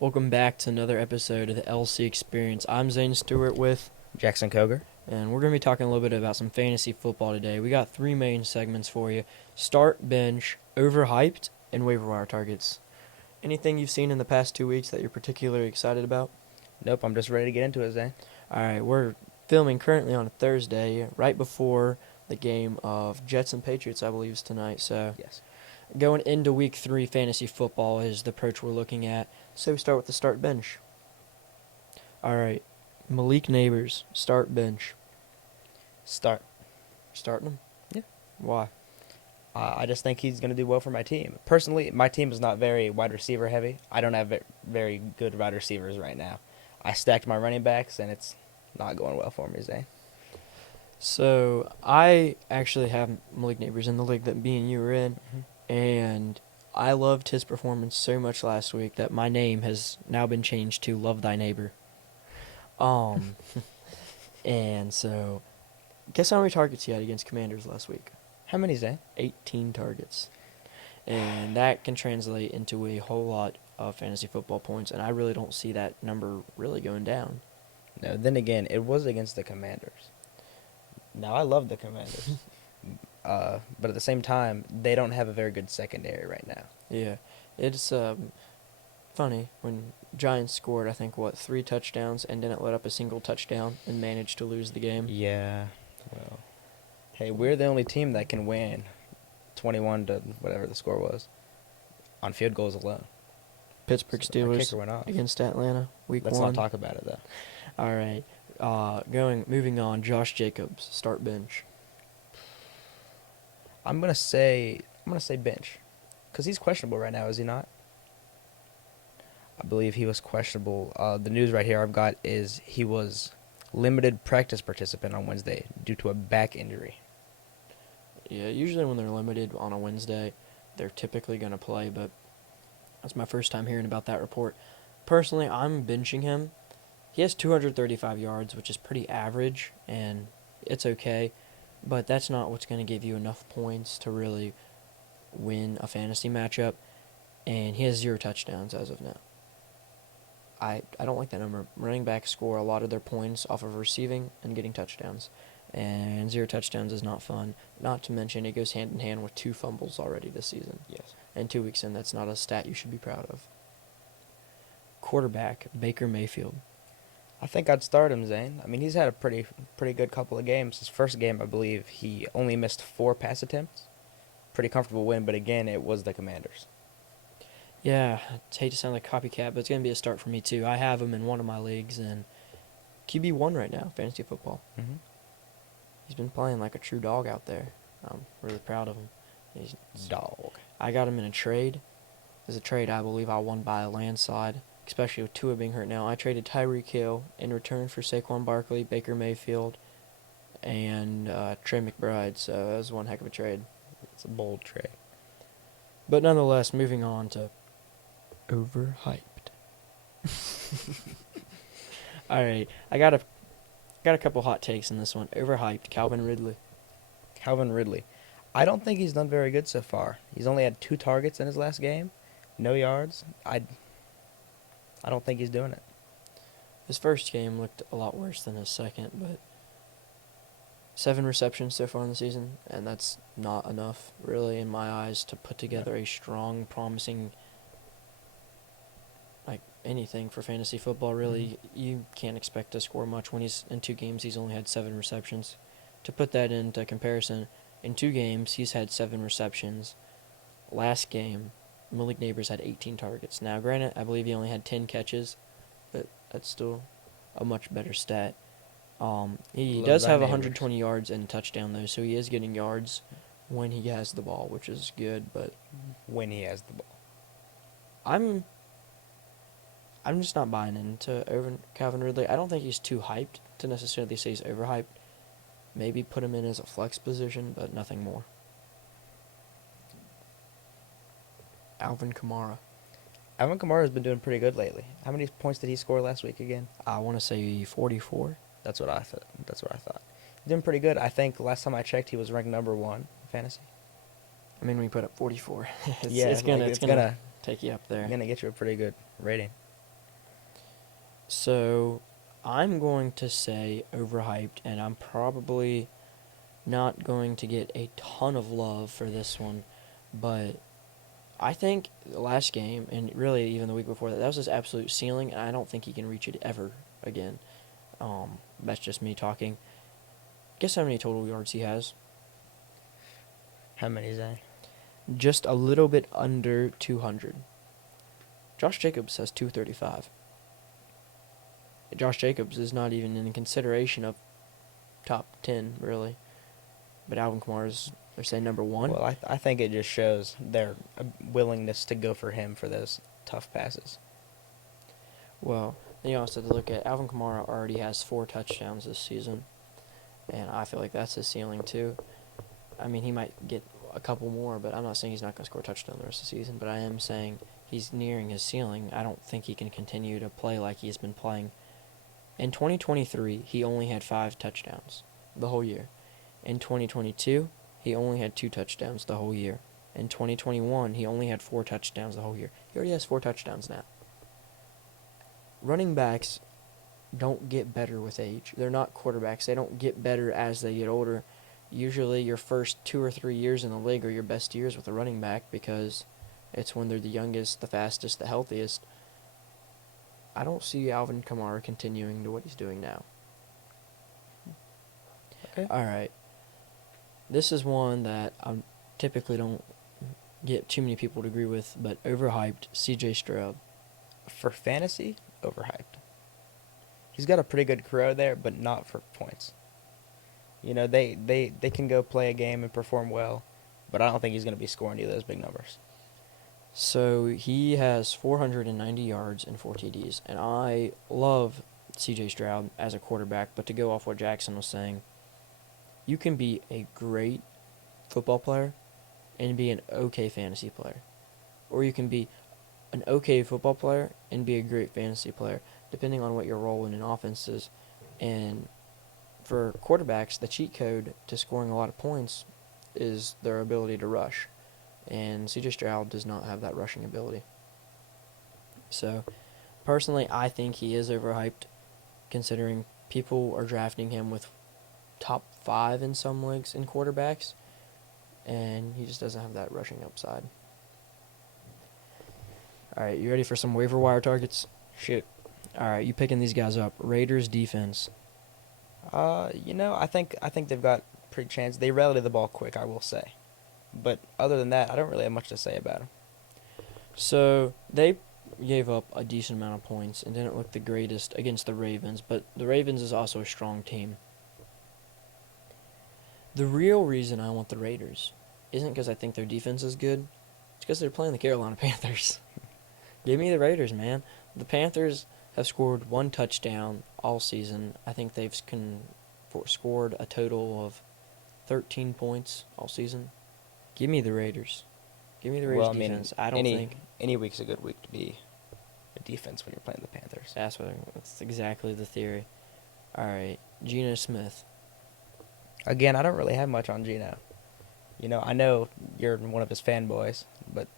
Welcome back to another episode of the LC Experience. I'm Zane Stewart with, Jackson Koger. and we're going to be talking a little bit about some fantasy football today. We got three main segments for you: start, bench, overhyped, and waiver wire targets. Anything you've seen in the past 2 weeks that you're particularly excited about? Nope, I'm just ready to get into it, Zane. All right, we're filming currently on a Thursday, right before the game of Jets and Patriots, I believe, is tonight. So Yes. going into week 3 fantasy football is the approach we're looking at. So we start with the start bench. All right, Malik Neighbors, start bench. Start. Starting him? Yeah. Why? I just think he's going to do well for my team. Personally, my team is not very wide receiver heavy. I don't have very good wide receivers right now. I stacked my running backs, and it's not going well for me, Zane. So I actually have Malik Neighbors in the league that me and you were in, and I loved his performance so much last week that my name has now been changed to Love Thy Neighbor. And so, guess how many targets he had against Commanders last week? How many, Zane? 18 targets. And that can translate into a whole lot of fantasy football points, and I really don't see that number really going down. No, then again, it was against the Commanders. Now, I love the Commanders. But at the same time, they don't have a very good secondary right now. Yeah, it's funny when Giants scored, I think, 3 touchdowns and didn't let up a single touchdown and managed to lose the game. Yeah, well, hey, we're the only team that can win 21 to whatever the score was on field goals alone. Pittsburgh So our Steelers kicker went off. against Atlanta, week Let's 1. not talk about it, though. All right, moving on. Josh Jacobs, start bench. I'm gonna say bench, because he's questionable right now, is he not? I believe he was questionable. The news right here I've got is he was limited practice participant on Wednesday due to a back injury. Yeah, usually when they're limited on a Wednesday, they're typically going to play, but that's my first time hearing about that report. Personally, I'm benching him. He has 235 yards, which is pretty average, and it's okay, but that's not what's going to give you enough points to really win a fantasy matchup, and he has 0 touchdowns as of now. I don't like that number. Running backs score a lot of their points off of receiving and getting touchdowns, and 0 touchdowns is not fun. Not to mention it goes hand in hand with 2 fumbles already this season. Yes. And 2 weeks in, that's not a stat you should be proud of. Quarterback, Baker Mayfield. I think I'd start him, Zane. I mean, he's had a pretty good couple of games. His first game, I believe, he only missed 4 pass attempts. Pretty comfortable win, but again, it was the Commanders. Yeah, I hate to sound like copycat, but it's going to be a start for me too. I have him in one of my leagues, and QB1 right now, fantasy football. Mm-hmm. He's been playing like a true dog out there. I'm really proud of him. He's Dog. I got him in a trade. As a trade, I believe I won by a landslide, especially with Tua being hurt now. I traded Tyreek Hill in return for Saquon Barkley, Baker Mayfield, and Trey McBride, so that was one heck of a trade. It's a bold trade. But nonetheless, moving on to overhyped. All right, I got a couple hot takes in this one. Overhyped, Calvin Ridley. Calvin Ridley. I don't think he's done very good so far. He's only had 2 targets in his last game, no yards. I don't think he's doing it. His first game looked a lot worse than his second, but 7 receptions so far in the season, and that's not enough, really, in my eyes, to put together a strong, promising, like, anything for fantasy football, really. You can't expect to score much when he's in 2 games. He's only had 7 receptions. To put that into comparison, in 2 games, he's had 7 receptions. Last game, Malik Neighbors had 18 targets. Now, granted, I believe he only had 10 catches, but that's still a much better stat. He Love does thy have neighbors. 120 yards and a touchdown, though, so he is getting yards when he has the ball, which is good, but When he has the ball. I'm just not buying into Calvin Ridley. I don't think he's too hyped to necessarily say he's overhyped. Maybe put him in as a flex position, but nothing more. Alvin Kamara. Alvin Kamara has been doing pretty good lately. How many points did he score last week again? I want to say 44. That's what I thought. He's doing pretty good. I think last time I checked, he was ranked number 1 in fantasy. I mean, when you put up 44, Yeah, it's gonna gonna take you up there. gonna get you a pretty good rating. So I'm going to say overhyped, and I'm probably not going to get a ton of love for this one, but I think the last game, and really even the week before that, that was his absolute ceiling, and I don't think he can reach it ever again. That's just me talking. Guess how many total yards he has? How many is that? Just a little bit under 200. Josh Jacobs has 235. Josh Jacobs is not even in consideration of top 10, really. But Alvin Kamara is, they're saying, number one. Well, I think it just shows their willingness to go for him for those tough passes. Well, then you also have to look at Alvin Kamara already has 4 touchdowns this season, and I feel like that's his ceiling too. I mean, he might get a couple more, but I'm not saying he's not going to score a touchdown the rest of the season, but I am saying he's nearing his ceiling. I don't think he can continue to play like he's been playing. In 2023, he only had 5 touchdowns the whole year. In 2022, he only had 2 touchdowns the whole year. In 2021, he only had 4 touchdowns the whole year. He already has 4 touchdowns now. Running backs don't get better with age. They're not quarterbacks. They don't get better as they get older. Usually your first 2 or 3 years in the league are your best years with a running back because it's when they're the youngest, the fastest, the healthiest. I don't see Alvin Kamara continuing to what he's doing now. Okay. All right. This is one that I typically don't get too many people to agree with, but overhyped, CJ Stroud. For fantasy, overhyped. He's got a pretty good career there, but not for points. You know, they can go play a game and perform well, but I don't think he's going to be scoring any of those big numbers. So he has 490 yards and 4 TDs, and I love CJ Stroud as a quarterback, but to go off what Jackson was saying, you can be a great football player and be an okay fantasy player. Or you can be an okay football player and be a great fantasy player, depending on what your role in an offense is. And for quarterbacks, the cheat code to scoring a lot of points is their ability to rush. And CJ Stroud does not have that rushing ability. So, personally, I think he is overhyped, considering people are drafting him with top 5 in some leagues in quarterbacks, and he just doesn't have that rushing upside. All right, you ready for some waiver wire targets? Shoot. All right, you picking these guys up. Raiders defense. You know, I think they've got pretty chance. They rally the ball quick, I will say. But other than that, I don't really have much to say about them. So they gave up a decent amount of points and didn't look the greatest against the Ravens, but the Ravens is also a strong team. The real reason I want the Raiders isn't because I think their defense is good. It's because they're playing the Carolina Panthers. Give me the Raiders, man. The Panthers have scored 1 touchdown all season. I think they've scored a total of 13 points all season. Give me the Raiders. Give me the Raiders defense. I don't think any week's a good week to be a defense when you're playing the Panthers. that's exactly the theory. All right, Geno Smith. Again, I don't really have much on Geno. You know, I know you're one of his fanboys, but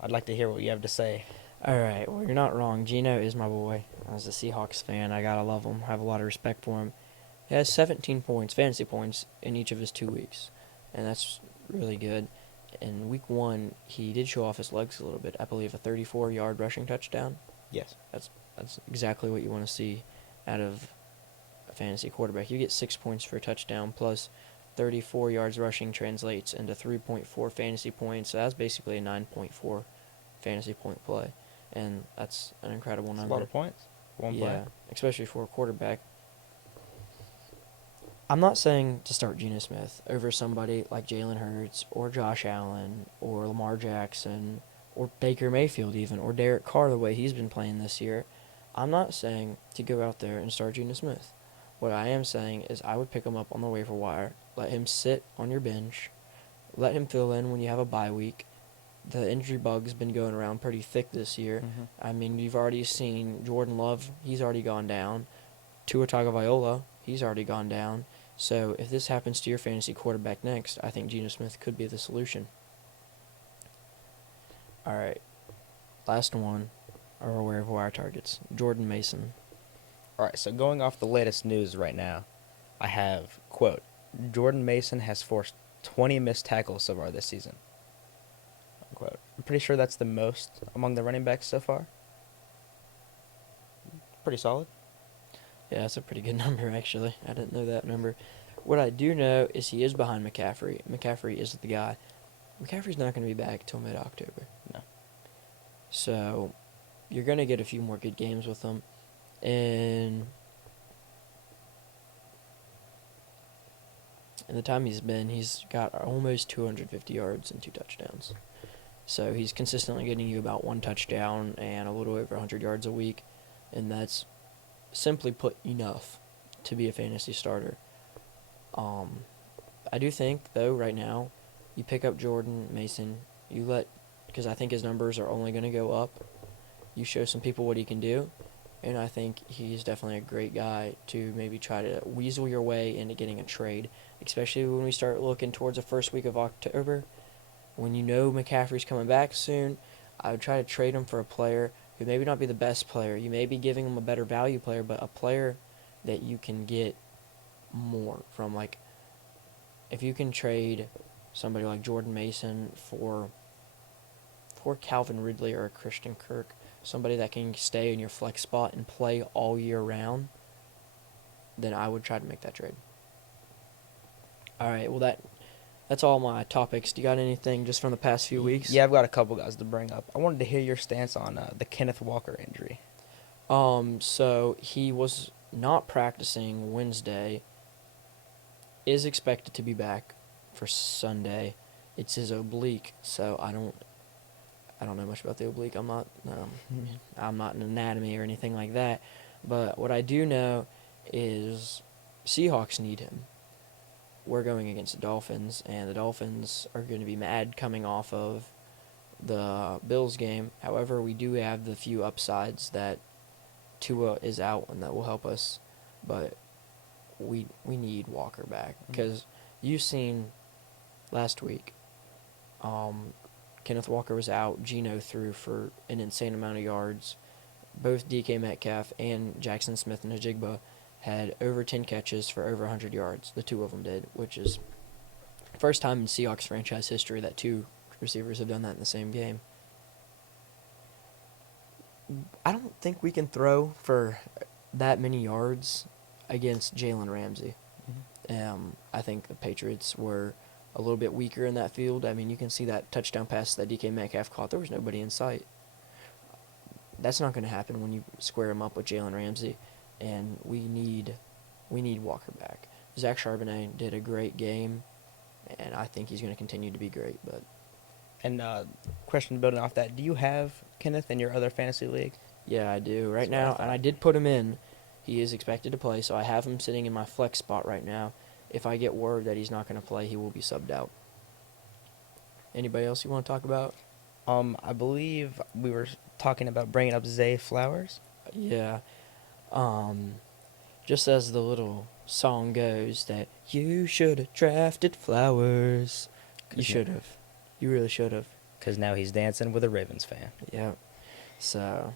I'd like to hear what you have to say. All right, well, you're not wrong. Geno is my boy. As a Seahawks fan, I gotta love him. I have a lot of respect for him. He has 17 points, fantasy points, in each of his 2 weeks, and that's really good. In week 1, he did show off his legs a little bit. I believe a 34-yard rushing touchdown. Yes. That's exactly what you want to see out of a fantasy quarterback. You get 6 points for a touchdown plus 34 yards rushing translates into 3.4 fantasy points. So that's basically a 9.4 fantasy point play, and that's an incredible number. That's a lot of points. One play. Yeah, especially for a quarterback. I'm not saying to start Geno Smith over somebody like Jalen Hurts or Josh Allen or Lamar Jackson or Baker Mayfield even or Derek Carr the way he's been playing this year. I'm not saying to go out there and start Geno Smith. What I am saying is I would pick him up on the waiver wire, let him sit on your bench, let him fill in when you have a bye week. The injury bug's been going around pretty thick this year. Mm-hmm. I mean, you've already seen Jordan Love, he's already gone down. Tua Tagovailoa, he's already gone down. So if this happens to your fantasy quarterback next, I think Geno Smith could be the solution. All right, last one. are aware of who our targets. Jordan Mason. All right, so going off the latest news right now, I have, quote, Jordan Mason has forced 20 missed tackles so far this season. Unquote. I'm pretty sure that's the most among the running backs so far. Pretty solid. Yeah, that's a pretty good number, actually. I didn't know that number. What I do know is he is behind McCaffrey. McCaffrey is the guy. McCaffrey's not going to be back till mid-October. No. So you're going to get a few more good games with him. And in the time he's been, he's got almost 250 yards and 2 touchdowns. So he's consistently getting you about 1 touchdown and a little over 100 yards a week. And that's, simply put, enough to be a fantasy starter. I do think, though, right now, you pick up Jordan Mason, because I think his numbers are only going to go up. You show some people what he can do, and I think he's definitely a great guy to maybe try to weasel your way into getting a trade, especially when we start looking towards the first week of October. When you know McCaffrey's coming back soon, I would try to trade him for a player who maybe not be the best player. You may be giving him a better value player, but a player that you can get more from. Like, if you can trade somebody like Jordan Mason for Calvin Ridley or a Christian Kirk, somebody that can stay in your flex spot and play all year round, then I would try to make that trade. All right, well, that's all my topics. Do you got anything just from the past few weeks? Yeah, I've got a couple guys to bring up. I wanted to hear your stance on the Kenneth Walker injury. So he was not practicing Wednesday. Is expected to be back for Sunday. It's his oblique, so I don't know much about the oblique. I'm not an anatomy or anything like that. But what I do know is Seahawks need him. We're going against the Dolphins, and the Dolphins are going to be mad coming off of the Bills game. However, we do have the few upsides that Tua is out, and that will help us. But we need Walker back, because you've seen last week, Kenneth Walker was out. Geno threw for an insane amount of yards. Both DK Metcalf and Jackson Smith and Najigba had over 10 catches for over 100 yards. The two of them did, which is first time in Seahawks franchise history that 2 receivers have done that in the same game. I don't think we can throw for that many yards against Jalen Ramsey. I think the Patriots were a little bit weaker in that field. I mean, you can see that touchdown pass that DK Metcalf caught. There was nobody in sight. That's not going to happen when you square him up with Jalen Ramsey, and we need Walker back. Zach Charbonnet did a great game, and I think he's going to continue to be great. But Question building off that, do you have Kenneth in your other fantasy league? yeah, I do right now, and I did put him in. He is expected to play, so I have him sitting in my flex spot right now. If I get word that he's not going to play, he will be subbed out. Anybody else you want to talk about? I believe we were talking about bringing up Zay Flowers. Yeah. Just as the little song goes, that you should have drafted Flowers. You should have. You really should have. Because now he's dancing with a Ravens fan. Yeah. So,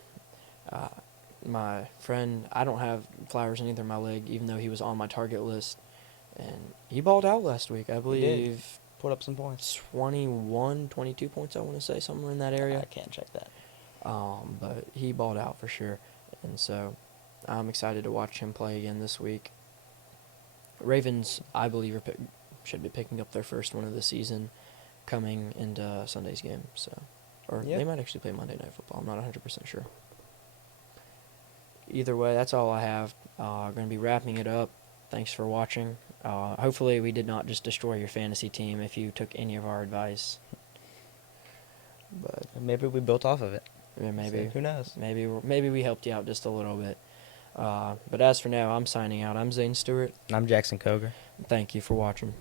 my friend, I don't have Flowers in either of my league, even though he was on my target list. And he balled out last week, I believe. Put up some points. 21, 22 points, I want to say, somewhere in that area. I can't check that. But he balled out for sure. And so I'm excited to watch him play again this week. Ravens, I believe, should be picking up their first one of the season coming into Sunday's game. They might actually play Monday Night Football. I'm not 100% sure. Either way, that's all I have. Going to be wrapping it up. Thanks for watching. Hopefully we did not just destroy your fantasy team if you took any of our advice. But maybe we built off of it. Yeah, maybe. So, who knows? Maybe we helped you out just a little bit. But as for now, I'm signing out. I'm Zane Stewart. And I'm Jackson Koger. Thank you for watching.